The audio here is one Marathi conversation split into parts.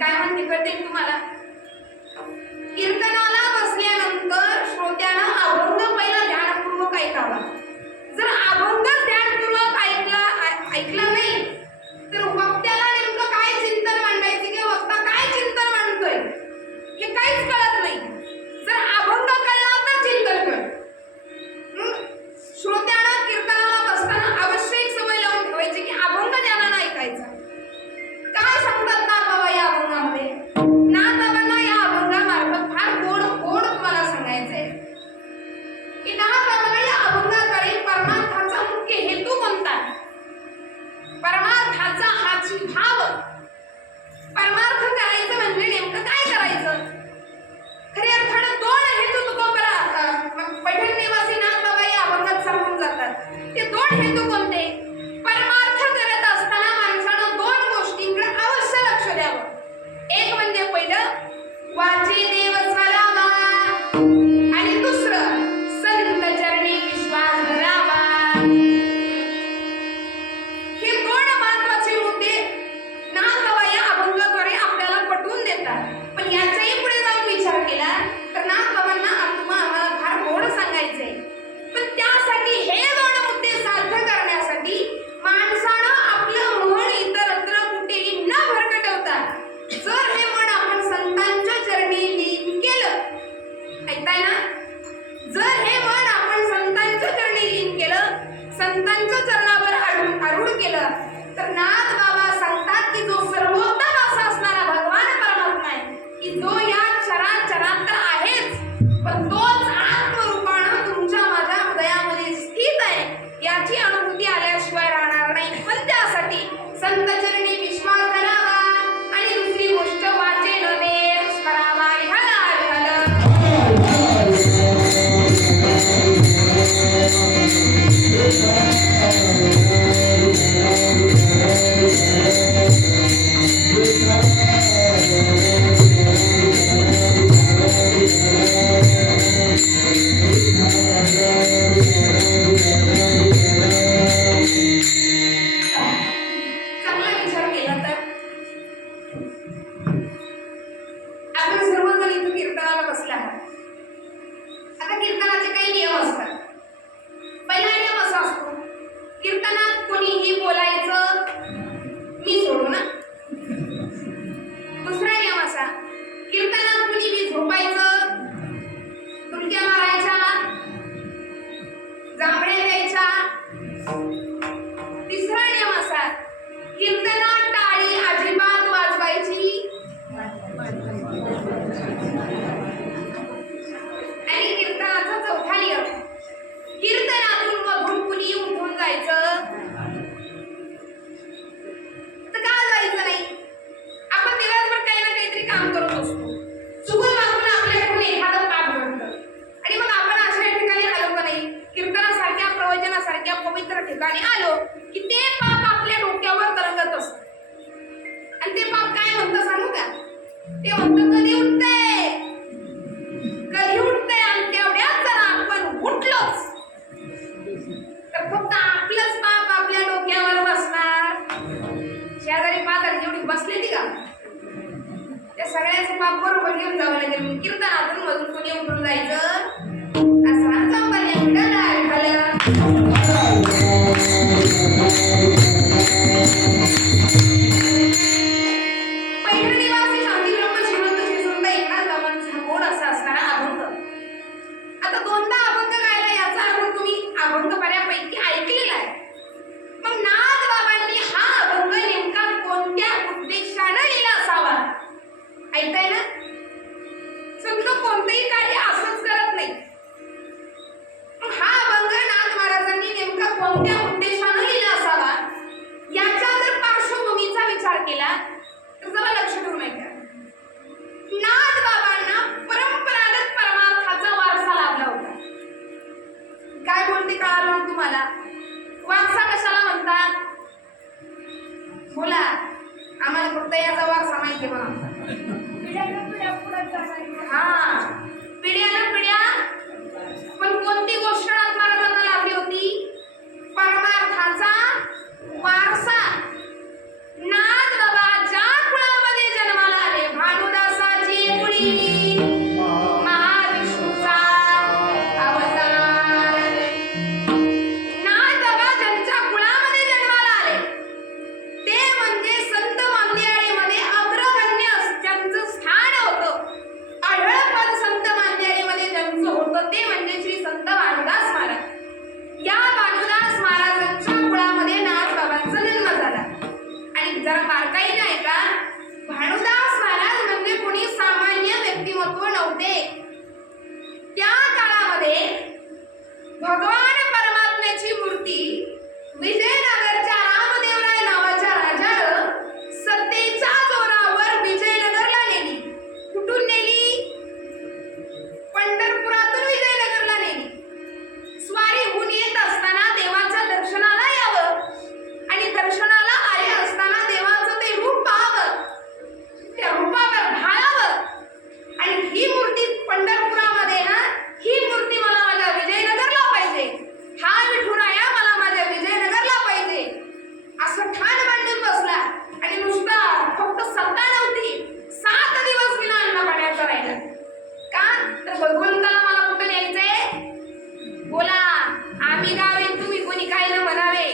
काय म्हणते कळते तुम्हाला? कीर्तनाला बसल्यानंतर श्रोत्यानं अभंग पहिला ध्यानपूर्वक ऐकावा. जर अभंग ध्यानपूर्वक ऐकला नाही तर वक्त्याला नेमकं काय चिंतन मांडायचे किंवा वक्ता काय चिंतन मांडतोय हे काहीच कळत नाही. जर अभंग कळला तर चिंतन कळतं. श्रोत्यानं कीर्तनाला बसताना अवश्य एक सवय लावून ठेवायची की अभंग ध्यानानं ऐकायचा. काय सांगतात ना बाबा या अभंगामध्ये? ना बाबांना या अभंगामार्फत फार गोड गोड तुम्हाला सांगायचंय की ना बाबांना या अभंगाद्वारे परमार्थाचा मुख्य हेतू कोणता, परमार्थाचा हाची भाव, परमार्थ करायचं म्हणजे नेमकं काय करायचं. खऱ्या अर्थानं दोन हेतू पैठण निवासी नाथ बाबा या अभंगात सांगून जातात. ते दोन हेतू कोणते? परमार्थ करत असताना माणसानं दोन गोष्टींकडे अवश्य लक्ष द्यावं. एक म्हणजे पहिलं वाचे देव चालावा आणि दुसरं संत चरणी विश्वास धरावा. हे दोन महत्वाचे मुद्दे नाथ बाबा या अभंगाद्वारे आपल्याला पटवून देतात. पण याच्याही पुढे जाऊन विचार केला तर नाथ बाबांना आम्हाला फार गोड सांगायचंय. पण त्यासाठी हे दोन मुद्दे साध्य करण्यासाठी माणसानं आपलं मन इतरत्र कुठेही न भरकटवता जर हे मन आपण संतांच्या चरणी लीन केलं, ऐकताय ना, जर हे मन आपण संतांच्या चरणी लीन केलं, संतांच्या चरणावर आरूढ केलं तर नाथ बाबा सांगतात की जो सर्वोत्तम असा असणारा भगवान परमात्मा आहे की जो या चराचरात तर आहेच पण तोच आत्मरूपानं तुमच्या माझ्या हृदयामध्ये स्थित आहे याची अनुभूती आल्याशिवाय राहणार नाही. पण त्यासाठी संत चरणी विश्वास धरावा आणि दुसरी गोष्ट वाचे न देव स्मरावा. चांगला विचार केला तर आपण सर्वजण इथं कीर्तनाला बसला आहात. आता कीर्तनाचे काही नियम असतात. पहिला नियम असा असतो, कीर्तनात कोणीही बोलायचं मी सोडू ना. दुसरा नियम असा, कीर्तनात कुणीही झोपायचं, डुलक्या मारायच्या, ठिकाणी आलो की ते पाप आपल्या डोक्यावर तरंगत असत. आणि ते पाप काय म्हणतं सांगू का? ते म्हणतं कधी उठतंय, कधी उठतंय. आणि तेवढ्याच जर आपण उठलोच तर फक्त आपलंच पाप आपल्या डोक्यावर बसणार. शेजारी पाजारी जेवढी बसलेली का त्या सगळ्याचे पाप बरोबर घेऊन जावं लागेल. कीर्तनातून मधून कोणी उठून जायचं असा चांगला उडाला झालं. पैठणीवासी शांतीब्रह्म श्रीमंत श्री संत एकनाथ बाबांचा गोड असा असणारा अभंग. आता दोनदा अभंग गायला याचा अर्थ तुम्ही अभंग बऱ्यापैकी ऐकलेला आहे. मग नाथ बाबांनी हा अभंग नेमका कोणत्या उद्देशाने लिहिला असावा? ऐकताय ना? संत कोणतेही कार्य असंच करत नाही. मग हा अभंग नाथ महाराजांनी नेमका कोणत्या उद्देशाने लिहिला असावा याच्या जर पार्श्वभूमीचा विचार केला तर जरा लक्ष ठेवून ऐका. नाथ बाबांना परंपरागत परमार्थाचा वारसा लाभला होता. काय बोलते कळालं तुम्हाला? वारसा कशाला म्हणतात? बोला, आम्हाला फक्त याचा वारसा माहिती आहे बघा. हा, पिढ्यानं पिढ्या. पण कोणती गोष्ट नाथ महाराजांना लाभली होती? परमार्थाचा वारसा. नाथ बाबा ज्या कुळामध्ये जन्माला आले, भानुदासाची कुळी, महाविष्णूचा अवतार. नाथ बाबा ज्यांच्या कुळामध्ये जन्माला आले ते म्हणजे संत मांदियाळीमध्ये अग्रगण्य ज्यांचं स्थान होतं, आढळपद संत मांदियाळीमध्ये ज्यांचं होतं ते म्हणजे श्री संत भानुदास महाराज. या भानुदास महाराजांच्या कुळामध्ये नाथ बाबांचा जन्म झाला. आणि जरा बारकाईने ऐका, भानुदास महाराज म्हणजे कोणी सामान्य व्यक्तिमत्व नव्हते. त्या काळामध्ये भगवान परमात्म्याची मूर्ती विजयनगरच्या रामदेवराय नावाच्या राजानं सत्तेच्या जोरावर विजयनगरला नेली. कुठून नेली? पंढरपुरातून विजयनगरला नेली. स्वारी होऊन येत असताना देवाच्या दर्शनाला यावं आणि दर्शनाला आले असताना देवाचं ते रूप पाहावं, त्या रूपावर भाळावं. आणि ही मूर्ती पंढरपुरामध्ये ना, ही मूर्ती मला माझ्या विजयनगरला पाहिजे, हा विठुराया मला माझ्या विजयनगरला पाहिजे असं ठाण मांडून बसला. आणि नुसता फक्त सत्ता नव्हती, 7 दिवस विना अन्न पाण्याचा राहिला. का? तर भगवंताला मला कुठं न्यायचंय? बोला, आम्ही गावे तुम्ही कोणी काय न म्हणावे.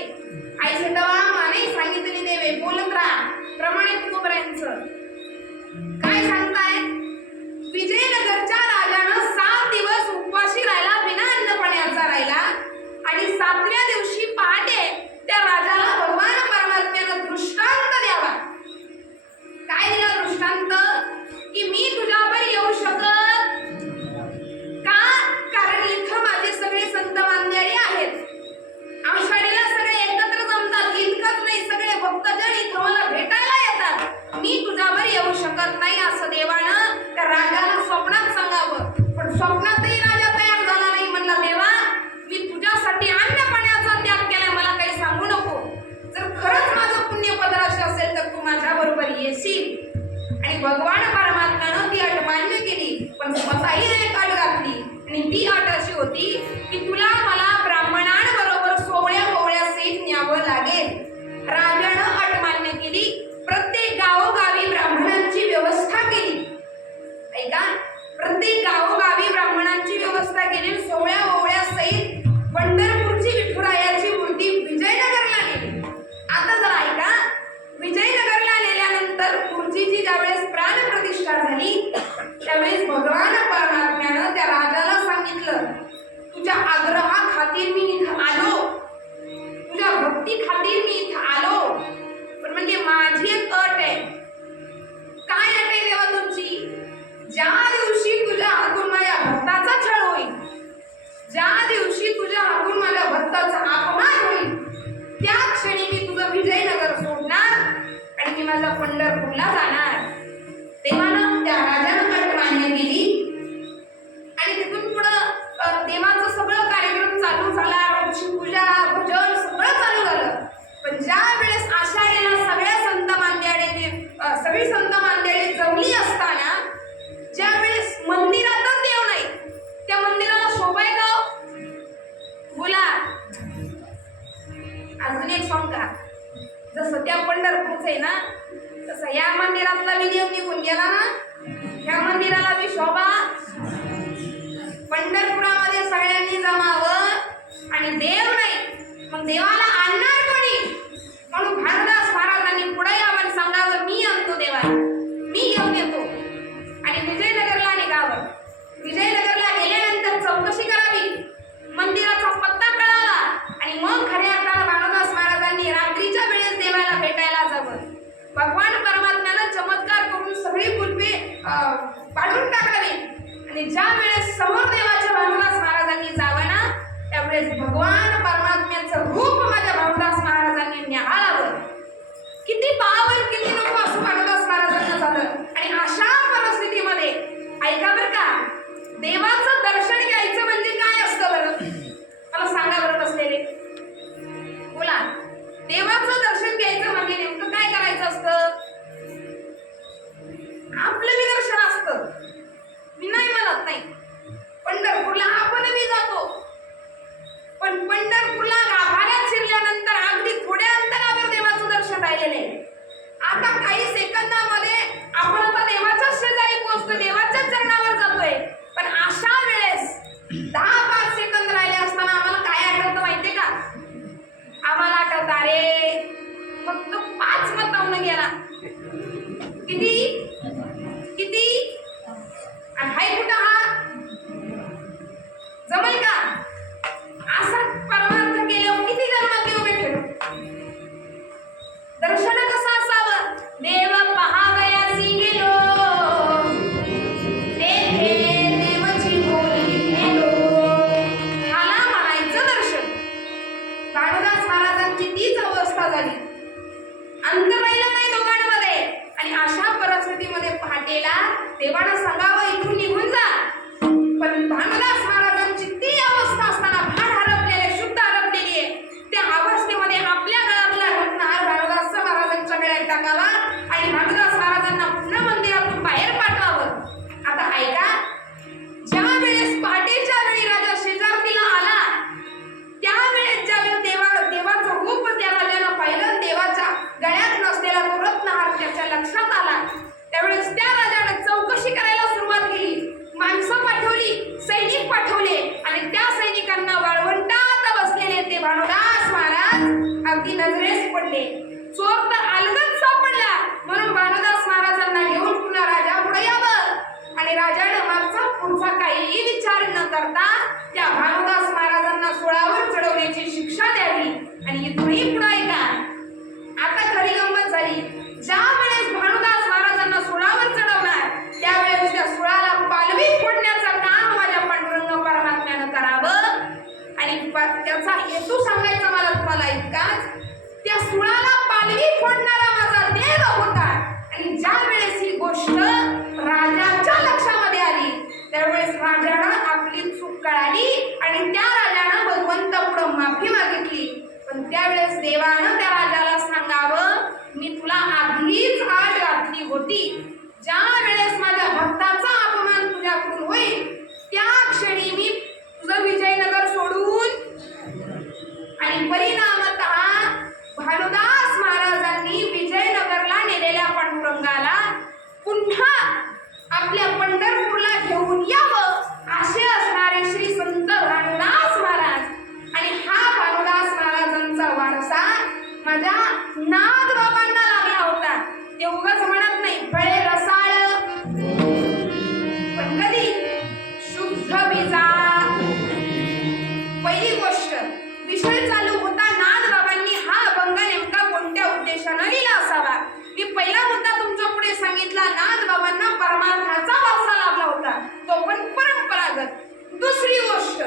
आईसे दवा माने सांगितले देवे, बोलत राहा प्रमाणे तुकोबऱ्यांचं. काय सांगताय? विजयनगरच्या राजानं 7 दिवस उपवासी राहिला, बिना अन्न पाण्याचा राहिला. आणि 7व्या दिवशी पहाटे त्या राजाला भगवान परमात्म्यानं दृष्टांत द्यावा. काय दिला दृष्टांत? की मी तुझ्यावर येऊ शकत का? कारण इथं माझे सगळे संत मांदियाळी आहेत. आषाढीला सगळे एकत्र जमतात. इतकंच नाही, सगळे भक्तजन इथं मला भेटायला येतात. मी तुझ्यावर येऊ शकत नाही असं देवानं त्या राजाला स्वप्नात सांगावं. पण स्वप्नातही राजा तयार झाला नाही. म्हणला, देवा मी तुझ्यासाठी अन्न पाण्याचा त्याग केला, मला काही सांगू नको. जर खरंच माझं पुण्य पदराशी असेल तर तू माझ्या बरोबर येशील. आणि भगवान परमात्म्यानं ती अट मान्य केली, पण स्वतःही एक अट घातली. आणि ती अट अशी होती की तुला मला ब्राह्मणांबरोबर सोवळ्या ओवळ्या सहित न्यावं लागेल. राजानं अट मान्य केली. प्रत्येक गावोगावी ब्राह्मणांची व्यवस्था केली. ऐका, प्रत्येक गावोगावी ब्राह्मणांची व्यवस्था केली. सोवळ्या ओवळ्या सहित पंढरपूरची विठुरायाची मूर्ती विजयनगरला नेली. आता जरा ऐका, विजयनगरला नेल्यानंतर मूर्तीची ज्यावेळेस प्राण प्रतिष्ठा झाली त्यावेळेस भगवान परमात्म्यानं त्या राजाला सांगितलं, तुझ्या आग्रहाखातीर मी इथं आलो, तुझ्या भक्ती खातीर मी इथं आलो. पण म्हणजे माझी एक अट आहे. काय अट आहे देवा तुमची? ज्या दिवशी तुझ्या हातून माझ्या भक्ताचा छळ होईल, ज्या दिवशी तुझ्या हातून माझ्या भक्ताचा अपमान होईल, त्या क्षणी मी तुझं विजयनगर सोडणार आणि मी माझ्या पंढरपूरला जाणार. देवानं त्या राजानं अट मान्य केली. आणि तिथून पुढं देवाचं सगळं कार्यक्रम चालू झाला. रोजची पूजा, एक सांग का, जसं त्या पंढरपूरचं आहे ना तसं या मंदिरातला नियम निघून गेला ना, ह्या मंदिराला बी शोभा. पंढरपुरामध्ये सगळ्यांनी जमावं आणि देव नाही मग देवाला आणणार कोणी, म्हणून भानुदास महाराजांनी पुढे यावं सांगावं, मी आणतो देवाला, मी घेऊन येतो. आणि विजयनगरला निघावं. विजयनगरला गेल्यानंतर चौकशी करावी, मंदिराचा पत्ता कळावा आणि मग खऱ्या अर्थानं भानुदास महाराजांनी रात्रीच्या वेळेस देवाला भेटायला जावं. भगवान परमात्म्याला चमत्कार करून सगळी कुलपे पाडून टाकावी आणि ज्या वेळेस समोर देवाच्या भानुदास महाराजांनी जावं ना, त्यावेळेस भगवान परमात्म्याचं रूप माझ्या भानुदास महाराजांनी न्याहाळावं. किती पावन, किती नको असं भानुदास महाराजांना झालं. आणि अशा परिस्थितीमध्ये ऐका बरं का, देवाचं दर्शन घ्यायचं म्हणजे काय असतं बरं, मला सांगा बरं बसलेले, बोला. देवाचं दर्शन घ्यायचं म्हणजे नेमकं काय करायचं असतं? आपलं बी दर्शन असतं, मी नाही म्हणत नाही. पंढरपूरला आपण बी जातो, पण पंढरपूरला गाभाऱ्यात शिरल्यानंतर अगदी थोड्या अंतरावर देवाचं दर्शन राहिलेले. आता काही सेकंदामध्ये आपण आता देवाच्या शेजारी पोहोचतो, देवाच्या चरणावर जातोय. पण अशा वेळेस 10-5 सेकंद राहिले असताना आम्हाला काय आठवतं माहितीये का? आम्हाला आठवतं, अरे फक्त 5 मतावून गेला. किती किती आणि हाय कुठं हा जमल का? असा परमार्थ केल्यावर किती जन्मात देव भेटेल? दर्शन कसं असावं? देव पहावयासी गेलो, तेथे देवाची बोली गेलो, मला म्हणायचं दर्शन. भानुदास महाराजांची तीच अवस्था झाली, अंतर राहिलं नाही दोघांमध्ये. आणि अशा परिस्थितीमध्ये पहाटेला देवानं सांगावं इथून निघून जा, पण भानुदास महाराजांची ती अवस्था असताना भान हरपलेले, शुद्ध हरपलेली आहे. त्या अवस्थेमध्ये आपल्या गळ्यातला रत्नहार भानुदास महाराजांच्या गळ्यात टाकावा आणि भानुदास महाराजांना पुन्हा मंदिरातून बाहेर पाठवावं. आता ऐका, ज्या वेळेस पहाटेच्या वेळी राजा शेजारतीला आला, त्यावेळेस ज्यावेळेस देवाचं रूप त्या राजानं पाहिलं, देवाच्या गळ्यात नसलेला तो रत्नहार त्याच्या लक्षात आला, त्यावेळेस त्या राजानं चौकशी करायला सुरुवात केली. माणसं पाठवली, सैनिक पाठवले आणि त्या सैनिकांना वाळवंटात बसलेले ते भानुदास महाराज अगदी नजरेस पडले. चोर तर अलगद सापडला, म्हणून भानुदास महाराजांना घेऊन पुन्हा राजा पुढे यावं आणि राजानं मागचा पुढचा काही विचार न करता त्या भानुदास महाराजांना सोळावर चढवण्याची शिक्षा द्यावी. आणि इथूनही पुढे ऐका, आता खरी गंमत झाली. ज्या वेळेस भानुदास महाराजांना सोळावर चढवणार, त्यावेळेस त्या सोळाला पालवी फोडण्याचं काम माझ्या पांडुरंग परमात्म्यानं करावं. आणि त्याचा हेतू सांगायचा मला तुम्हाला इतकाच, त्या सोळाला पालवी फोडणारा माझा देव होता. आणि ज्या वेळेस ही गोष्ट राजाच्या लक्षामध्ये आली, त्यावेळेस राजानं आपली चूक कळाली आणि त्या राजानं भगवंतापुढं माफी मागितली. पण त्यावेळेस देवानं त्या राजाला सांगावं, मी तुला आधीच आड घातली होती. ज्या वेळेस माझ्या भक्ताचा अपमान तुझ्याकडून होईल, त्या क्षणी मी तुझं विजयनगर सोडून. आणि परिणामतः भानुदास महाराजांनी विजयनगरला नेलेल्या पांडुरंगाला पुन्हा आपल्या पंढरपूरला घेऊन यावं असे असणारे श्री संत भानुदास महाराज. आणि हा भानुदास महाराजांचा वारसा माझ्या नाथबाबांना लागला होता. ते उगाच म्हणत नाही फळे रसाळ, पण कधी शुद्ध बीजा. पहिली गोष्ट, विषय चालू होता नाथबाबांनी हा अभंग नेमका कोणत्या उद्देशानं लिहिला असावा. मी पहिला मुद्दा तुमच्या पुढे सांगितला, नाथबाबांना परमार्थाचा वारसा लाभला होता, तो पण परंपरागत. दुसरी गोष्ट,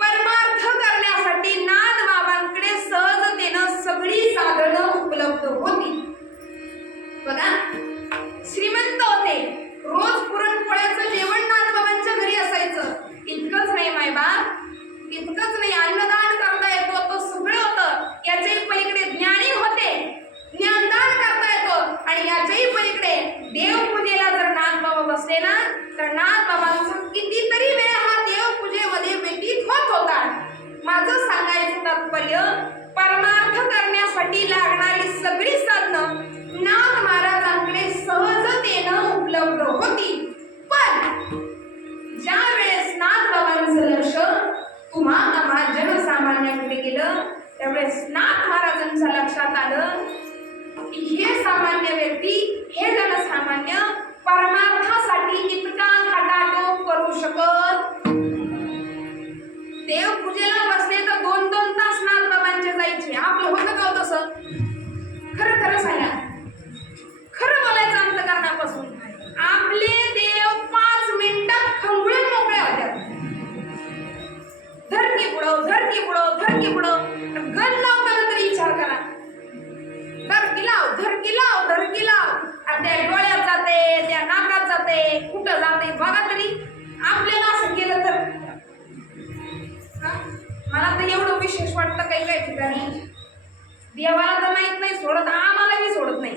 परमार्थ करण्यासाठी नाथबाबांकडे सहजतेनं सगळी साधनं उपलब्ध होती. बघा, श्रीमंत होते, रोज पुरणपोळ्याचं जेवण नाथबाबांच्या घरी असायचं. इतकंच नाही मायबाप, इतकंच नाही, अन्नदान करता येतो, तो सगळं होतं. याच्याही पलीकडे ज्ञानी होते, ज्ञानदान करता येतो. आणि याच्याही पलीकडे देवपूजेला जर नाथबाबा बसले ना, तर नाथबाबांचं कितीतरी वेळ हा देवपूजेमध्ये व्यतीत होत होता. माझं सांगायचं तात्पर्य, परमार्थ करण्यासाठी लागणारी सगळी साधनं नाथ महाराजांकडे सहजतेनं उपलब्ध होती. पण ज्या वेळेस नाथ बाबांचं लक्ष आम्हा जनसामान्यांकडे गेलं त्यावेळेस नाथ महाराजांच्या लक्षात आलं की हे सामान्य व्यक्ती, हे जनसामान्य परमार्थासाठी इतका खटाटोप करू शकत. देव पूजेला बसले तर 2-2 तास नाथ बाबांचे जायचे. आपलं होतं का तसं? खरं खरं सांगा, खरं बोलायचं अंतकरणापासून. आपले देव 5 मिनिटात खंगळून मोकळे होत्या. धरकी पुढं, धरकी पुढं, धरकी पुढं. गण लावताना तरी विचार करा. धरकी लाव, धरकी लाव, धरकी लाव. त्या डोळ्यात जाते, त्या नाकात जाते, कुठं जाते बघा तरी. आपल्याला असं केलं तर मला तर एवढं विशेष वाटतं काही काही ठिकाणी. देवाला तर माहित नाही सोडत, आम्हालाही सोडत नाही.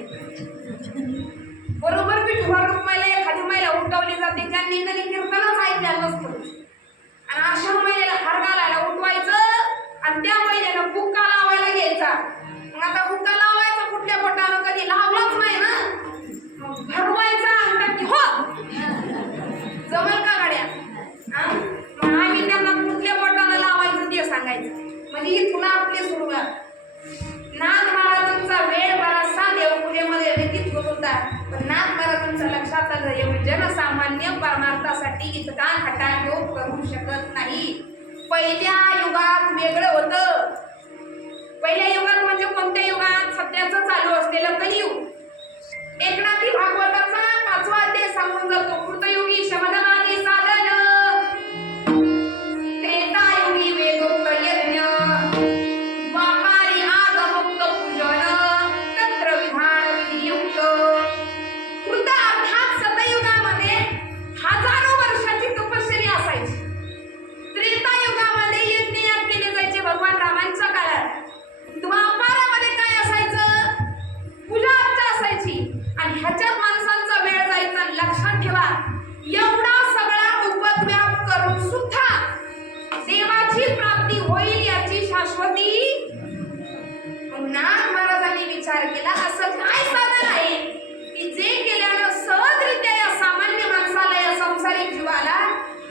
बरोबर विठोबा रुक्माईला एखादी महिला उठवली जाते, त्यांनी कधी कीर्तनच ऐकलेलं नसतं आणि अशा महिलेला हार घालायला उठवायचं आणि त्या महिलेनं बुक्का लावायला घ्यायचा. मग आता बुक्का लावायचा कुठल्या बोटानं, कधी लावलाच नाही ना, मग भरवायचा अंगठा की हो जमल का गाड्या? मग आम्ही त्यांना कुठल्या बोटानं लावायचं ते सांगायचं. म्हणजे इथून आपली सुरुवात. नाथ महाराजांचा वेळ बराचसा देवपूजेमध्ये व्यतीत होत होता, पण नाथ महाराजांच्या लक्षात आलं एवढे जनसामान्य परमार्थासाठी इतका खटाटोप करू शकत नाही. पहिल्या युगात वेगळं होतं. पहिल्या युगात म्हणजे कोणत्या युगात? सत्याचं चालू असलेलं कलियुग. एकनाथी भागवताचा 5वा अध्याय सांगून जातो. कृतयुगी शमदनादी साधन, त्रेतायुगी वेदोक्त यज्ञ, द्वापारी आगमुक्त पूजन, तंत्र विधान विधियुक्त. कृत अर्थात सतयुगामध्ये हजारो वर्षाची तपश्चर्या असायची. त्रेतायुगामध्ये यज्ञ केले जायचे भगवान रामांच्या काळात. द्वापारामध्ये काय असायचं? पूजा अर्चा असायची. आणि ह्याच्यात माणसांचा वेळ जायचा. लक्षात ठेवा, एवढा सगळा उपद्व्याप करून सुद्धा देवाची प्राप्ती होईल याची शाश्वती. नाथ महाराजांनी विचार केला, असं काय साधन आहे की जे केल्यानं सहजरित्या या सामान्य माणसाला, या संसारिक जीवाला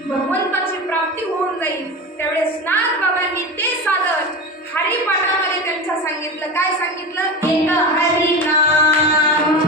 भगवंताची प्राप्ती होऊन जाईल. त्यावेळेस नाथ बाबांनी ते साधन हरिपाठामध्ये त्यांच्या सांगितलं. काय सांगितलं? एक हरिनाम.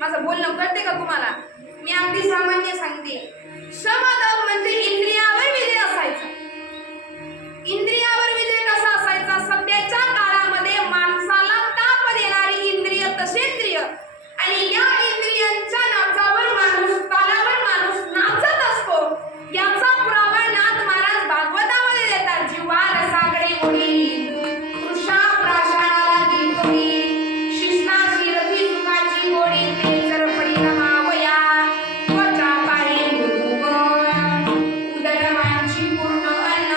माझं बोलणं कळते का तुम्हाला? मी अगदी सामान्य सांगते. शमदम म्हणजे इंद्रियावर विजय असायचा. इंद्रियावर विजय कसा असायचा? सध्याच्या काळामध्ये माणसाला ताप देणारी इंद्रिय तसेंद्रिय आणि या इंद्रियांच्या नाचावर माणूस, तालावर माणूस नाचत असतो. याचा पुरावा नाथ महाराज भागवतामध्ये देतात. जीवा रसाकडे ओढी, तृषा प्राशनाला गीतोडी, शिष्णा शिरती सुखाची गोडी, ते जर परिणामावया त्वचा पाहे मृदुगण, उदर मांची पूर्ण अन्न,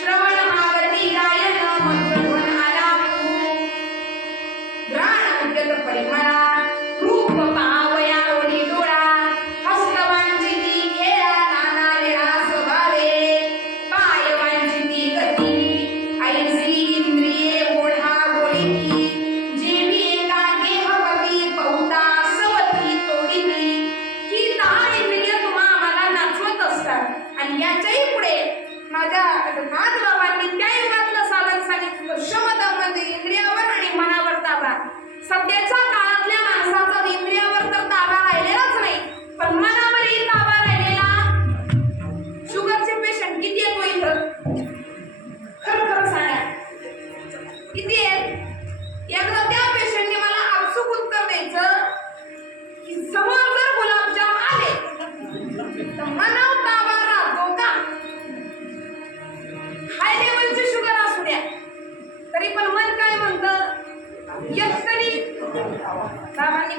श्रवण मागती गायन, मधुरध्वन आलापू, घ्राण उद्यत परिमळा, रूप पावया ओढी डोळा, हस्तवांचिती खेळा नाना लीळा स्वभावे, पाय वांचिती गती, ऐसी इंद्रिये ओढा गोळीती, जेवी एका गेह बघी बहुता सवती तोडीती. ही 10 इंद्रिय तुम्हा आम्हाला नाचवत असतात आणि याच्याही पुढे माझ्या नाथ बाबांनी त्या युगातलं साधन सांगितलं. शमदम म्हणजे इंद्रियावर आणि मनावर ताबा. सध्याच्या काळातल्या माणसाचा इंद्रियावर तर ताबा राहिलेलाच नाही, पण मनावरही ताबा राहिलेला. शुगरचे पेशंट किती आहेत इथं? खरं खरं सांगा, किती आहेत? एकदा त्या पेशंटने मला आपसूक उत्तर द्यायचं की समोर जर गुलाबजाम आले तर मनावर ताबा राहतो का? हाय लेवलची शुगर असू द्या तरी पण मन काय म्हणतं? एक तरी बाबांनी